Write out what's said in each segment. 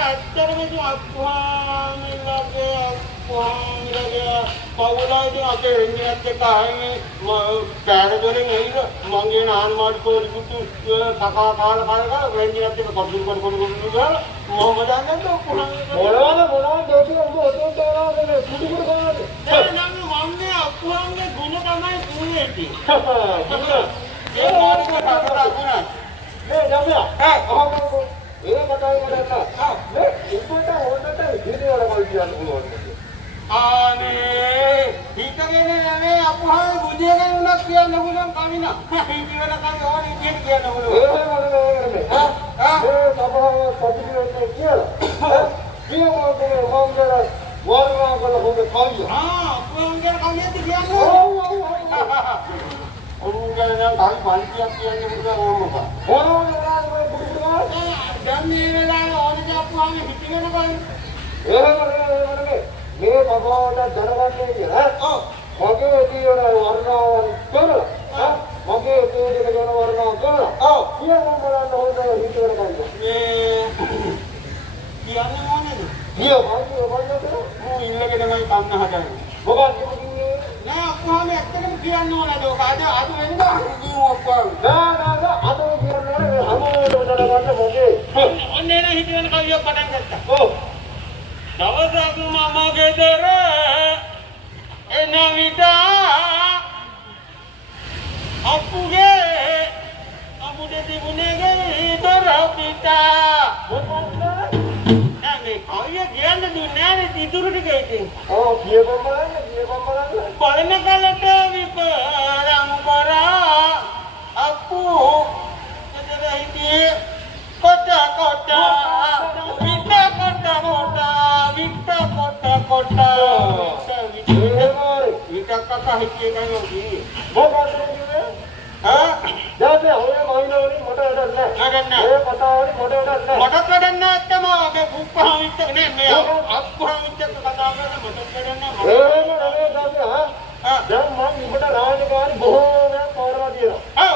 ඇත්තටම ඉතින් අප්පුහාම ඉල්ලගේ කවුලාද අපේ රෙන්ජිනත් එක්ක ආයේ කෑරදොරෙන් ඇවිල්ලා මංගේ නාන්මාඩි කෝරි කුතු සකා කාලා රෙන්ජිනත් එක්ක කපුරු කොට ගාලා මොහොමද අන්නත් අප්පුහාම මොනවද දෝෂය උඹ ඔතන දාලානේ කුඩු කුඩු කරන්නේ නෑ මන්නේ අප්පුහාමගේ ගුණ තමයි කුණේ තියෙන්නේ ඒ මාර්ගයට අතර නේ නෑ අහගමු ඒ කතාව කරන්න නේ ඉක්මනට ඕනට වීඩියෝ වල කල් කියන්න පුළුවන් අනේ හිතගෙන යන්නේ අපහාම බුදියගෙන උනක් කියන්න පුළුවන් කමිනා හිතවල කම ඕනේ කියන්න පුළුවන් ඒ මොනවද ඒ සබහාව සතුටු වෙන්නේ කියලා කියමෝනේ මොම්දලා වර්ණා කළ හොඳ කවිය අපහාමගේ කවියද කියන්නේ ඔව් නම් කල් පන්තියක් කියන්න පුළුවන් මොකක්ද දැන් මේ වෙලාවේ ඕනේ අපහාම හිතගෙන බලන්න මේ බබාට දරවන්නේ කියලා මගේ දියර වර්ණාවන් කරලා මගේ තේජක යන වර්ණාව කරලා කියන්න බලන්න හොඳ හිතවල ගන්න මේ කියන්නේ මොනේද දිය මගේ වර්ණාව මෝ ඉල්ලගෙනමයි කන්න හදන්නේ මොකක්ද කියන්නේ නෑ අපහාම ඇත්තටම කියන්න ඕනද ඔක අද වෙනවා ජීව ඔක්කොම නෑ අද කියන්නේ හැමෝටම දරගන්න මොකේ ඔන්නේ නේ හිතවෙන කවියක් පටන් ගත්තා ඔව් දවසක් මම ගෙදර එන විට අපුගේ අමුඩේ තිබුණේ ගෙදර පිට මේ කවිය කියන්න දුන්නේ නැහැ ඉතුරු ටික ඉතින් ඔව් කියපම් බලන්න බලන කලට විපරම් කරා අපු ගෙදර හිටියේ කොට විකක්ක හිටියේ කන්නේ මොකද කියන්නේ දැන් ඔය මයින්වලින් මට වැඩක් නැහැ ඒ කතාවලින් මට වැඩක් නැහැ මට වැඩක් නැහැ තමයි මේ පුප්පහාමිත් නේ මේ අප්පහාමිත් කතා කරන්නේ මට වැඩක් නැහැ එහෙම නෙවෙයි දැන් මම උඹට රාජකාරි බොහෝමයක් පවරලා දෙනවා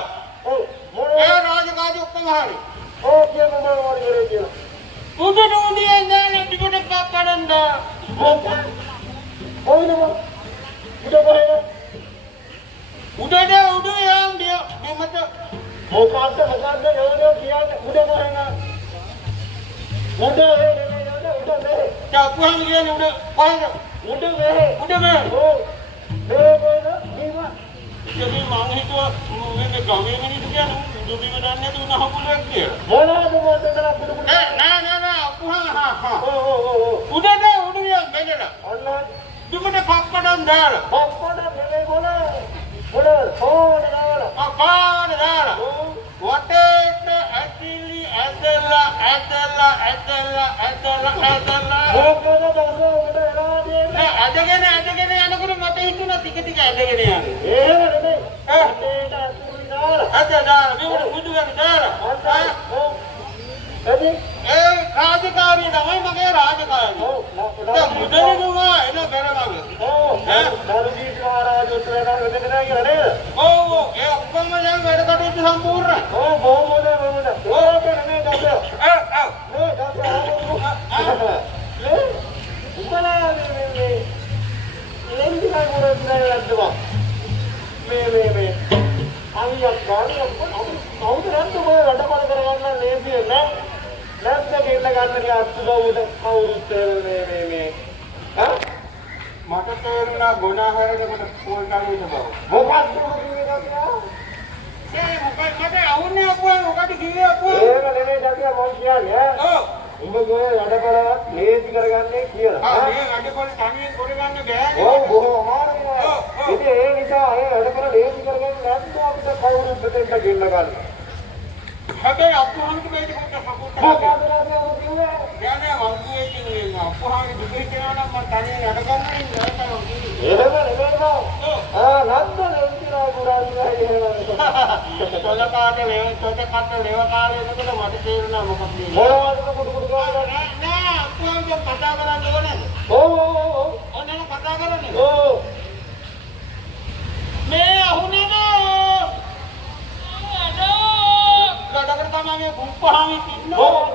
ඔව් ඒ රාජකාරි ඔක්කොම හරි ඕ කියන මොනවා වරි කරේ කියලා උඩට උඩියේ නෑ ටිකට කප්පඩන්ද මොකද ඔයනම උඩ කොහෙද උඩට උඩ යන්නේ මට මොකක්ද යන්නේ කියන්නේ උඩ කොහෙද උඩ නේ තාපුහම කියන්නේ උඩ කොහෙද උඩ මේ ඔව් මේ කොහෙද ඉතින් මං හිතුවා මේ ගමේ මිනිස්සු කියන්නේ උඩ බිම දන්නේ නැති උනහකුලක් කියලා මොනවද මොකටද නෑ අපුහා ඔව් උඩට උඩ යන්නේ අන්න දුකට පප්පඩම් දාලා පප්පඩම් නෙමෙයි මොන කෝණ දාලා වටේට ඇතිලි ඇදලා මොකද ඇදගෙන යනකොට මට හිතුණා ටික ටික ඇදගෙන යන්නේ එහෙම නෙමෙයි වටේට ඇතිලි දාලා මේ උඩ දාලා ඒ රාජකාරිය තමයි මගේ රාජකාරිය. ඔව් මුදලිනුවා එන බැරමග. ඔව් දරුදීස් මහරජතුමා වෙදගෙන කියලා නේද? ඔව් ඒ ඔක්කොම දැන් වැඩ කටයුතු සම්පූර්ණයි. ඔව් බොහොම හොඳයි. ඔව් මේ දවසේ මේ දවසේ උඹලා මේ එන්දිනා මොරොත්නයිලද්දවා මේ අවියක් ගානේ කවුරුත් වැඩ බල කරගන්න ලේසිය නෑ. නැත්නම් ගෙන්න ගන්න අත්දවුද කවුරුත් මේ මට තේරුණා ගුණාහරයකට පොල් කලියද බව මොකක්ද කියන්නේ ඒ මොකක්ද මට අවුන්නේ අපුවා මොකද කිව්වේ අපුවා ඒක නෙමෙයි දකියා මම කියන්නේ ඔව් උඹ ගෝය වැඩ කරවත් ලේසි කරගන්නේ කියලා මේ වැඩ කොල් තනියෙන් කරගන්න බෑ ඔව් බොහොම අමාරුයි ඉතින් ඒ නිසා ඒ වැඩ කර ලේසි කරගන්න නැත්නම් අපිට කවුරුත් දෙන්න ගෙන්න ගන්න හැබැයි අපුහාමිට මේක පොඩ්ඩක් සපෝට් කරලා කියන්නේ වංගුවේ කියන්නේ අපුහාමි දුකේ කියනවා නම් මම තනියෙන් වැඩ කරන්නේ නැහැ තමයි එහෙම නෙමෙයි බං නන්දන උන්තිනා ගුණාරිලා එහෙම තොලකාට ලේව කාලේ එතකොට මට තේරුණා මොකක්ද මොනවද කුඩු නෑ අපුහාමිට කතා කරන්න ඕනේ ඔව් ඔන්න කතා කරන්නේ ඔව් මේ අහුනේ ගඩකට තමයි පුප්පහාමි ඉන්නවා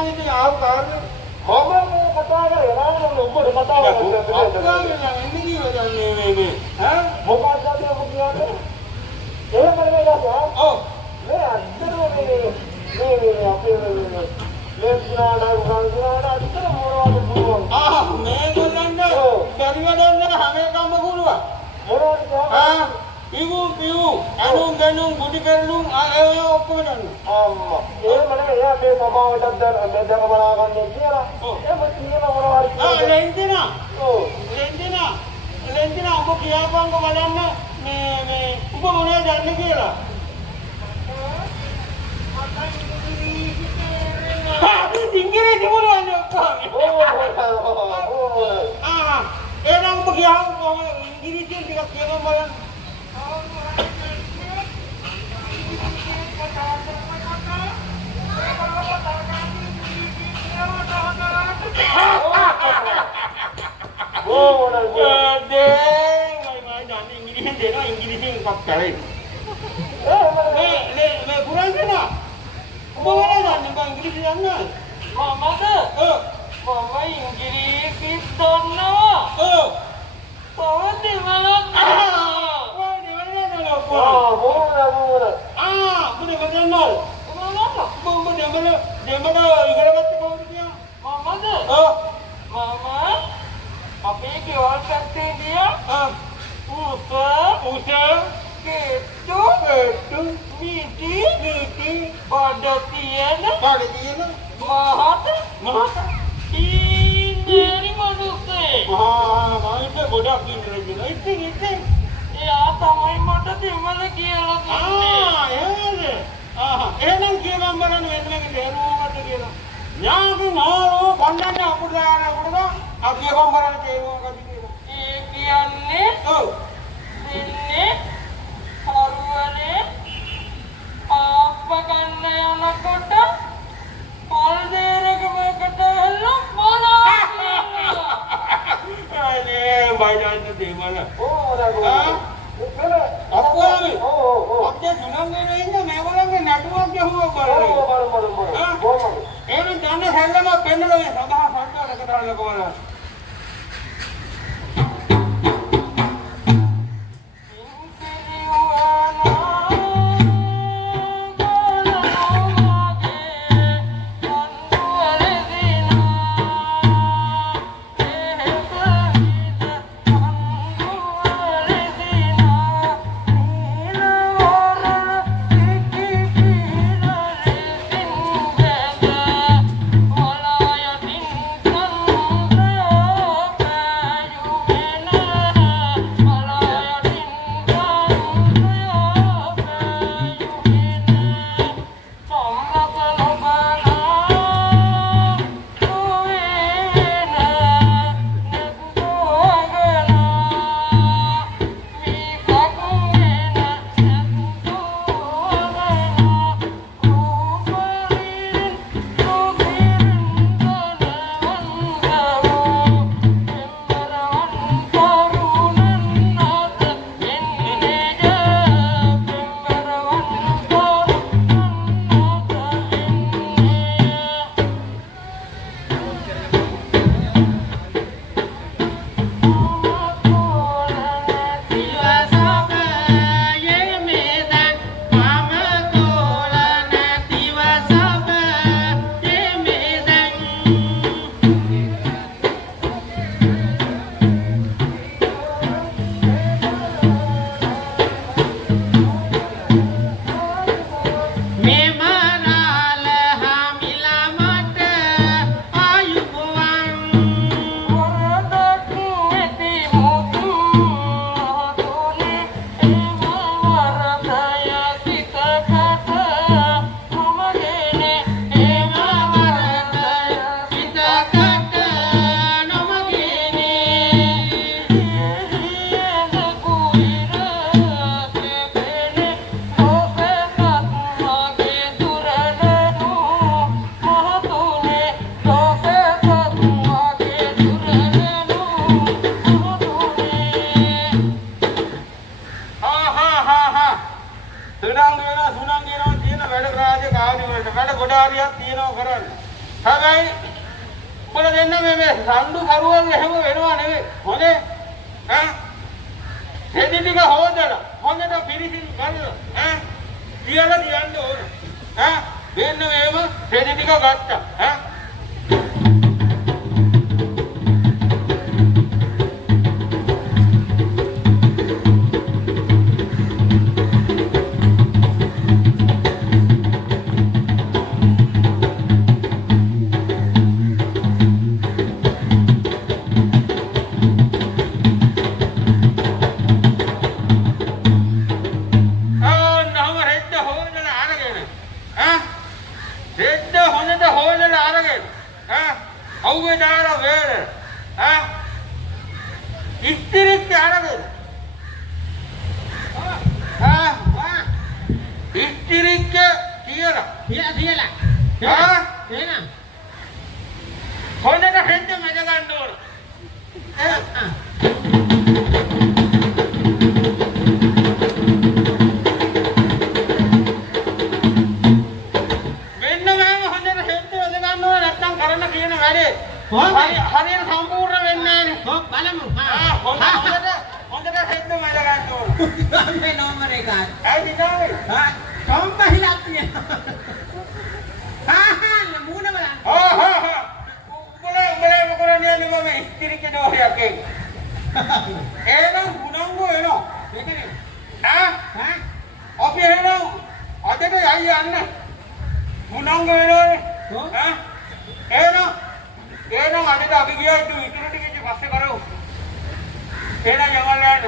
නම් ඉතින් ආව කාරණේ මම මේ කතා කරේ නෑ උඹට කතා කරන්නේ ඉන්නේ කිව්වද මේ ඈ මොකක්ද අපි ඔබ කියන්නේ එහෙම නෙමෙයි නේද ඔව් මේ අන්තරෝ මේ අපේ ලේස්නාඩ උගන්වනවාට අතර මොනවද පුළුවන් මේගොල්ලන්ට බැරි වැඩක් හැම එකම පුළුවන් මොනවද පිව් අනුන් ගනුන් බුදි කරනුන් ඒ ඔක්කොම ගන්න අම්මා එහෙම නෙමෙයි එයා මේ සමාවටත් දැක බලා ගන්න කියලා එහෙම කියලා මොනවද ලෙන්දිනා ලෙන්දිනා ඔබ කියාපන්ක බලන්න මේ ඔබ මොනවද දන්නේ කියලා ඉංග්‍රීසි මොනවද එනම් ඔබ කියාපන්ක ඉංග්‍රීසියෙන් ටිකක් කියන්න බලන්න Inggris empat kali. Kurang sana. Boleh tak nampak Inggris di sana? Mama tu. Mama Inggris itu no. Kau di mana? Kau di mana nak? Boleh. Boleh macam nol. Mana? Dia mana? Igara kata kau dia. Mama tu. Mama. Apa yang kau kata dia? Usaha, gitu, midi, pada tiada, mahat, ini manusia. Itu bodoh itu. Ya, tamai mata di mana kia lagi? Enam kia gambaran memang deru mata kia. Yang naru pandanya aku dah, aku kia gambaran deru mata kia. Ini, ini, haruane, apa karena yang nak kata, palder ke kata hello, mana? Ini baca itu di mana? Apa ni? Apa junang ni? Memang ni network je huwa baru. Ini jangan hello mah penel ni, sabah sabah nak kata hello kau mana? හැබැයි උඹලා දෙන්න මේ සම්දු කරුවල් එහෙම වෙනවා නෙවෙයි. හොඳේ. ඈ රෙදි ටික හොදලා හොඳට පිරිසිදු කරලා ඈ තියලා තියන්න ඕන. ඈ දෙන්න මේව රෙදි ටික ගත්තා. ඈ ඉස්තිරිච්ච අරගෙන ඉස්තිරිච්ච කියලා එහෙනම් හොඳට හෙද්ද මැද ගන්න ඕන. මෙන්න මේක හොඳට හෙද්ද මැද ගන්න ඕන නැත්නම් කරන්න කියන වැඩේ හරියට සම්පූර්ණ වෙන්නේ නැහැ. බලමු. හොඳට හෙද්ද මැද ගන්න ඕන. මේ නෝමර එක. ඇයි නෝමර? කොම්බහිලා තියෙනවා. මූණ බලන්න. උඹලා මොකරන්නේ මම ඉස්තිරිච්ච දෝහයක් ඒක. එහෙනම් ගුණංගු එනවා. මේකනේ. අපි එහෙනම් අදට යයි යන්න. ගුණංගු එනෝනේ. එහෙනම් අදට අපි ගියා ඉතුරු ටික පස්සේ කරමු. එහෙනම් යමල්ලාට